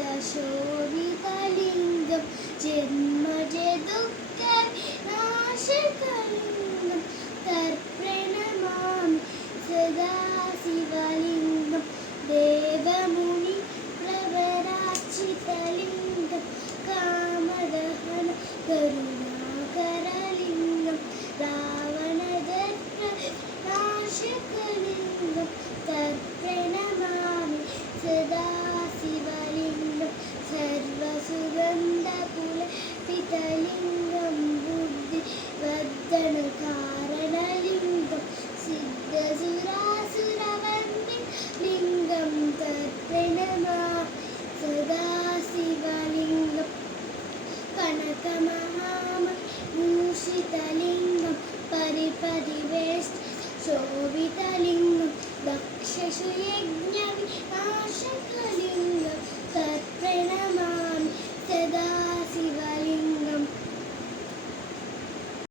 दशोभितलिङ्गं जन्मजदुःखविनाशकलिङ्गं तर्प्रणमामि सदा शिवलिङ्गं देवमुनिप्रवरार्चितलिङ्गं कामदहन करुणाकरलिङ्गं रावणदर्पनाशकलिङ्गं तर्प्रणमामि सदा शिवलिङ्गं सर्वसुगन्धपुलपितलिङ्गं बुद्धिवर्धनकारणलिङ्गं सिद्धसुरासुरवन्दिलिङ्गं तर्प्रणमामि सदा शिवलिङ्गं कनकमहामणिभूषितलिङ्गं परिपरिवेष्टितशोभितलिङ्गं दक्षसुयज्ञविनाशकलिङ्गं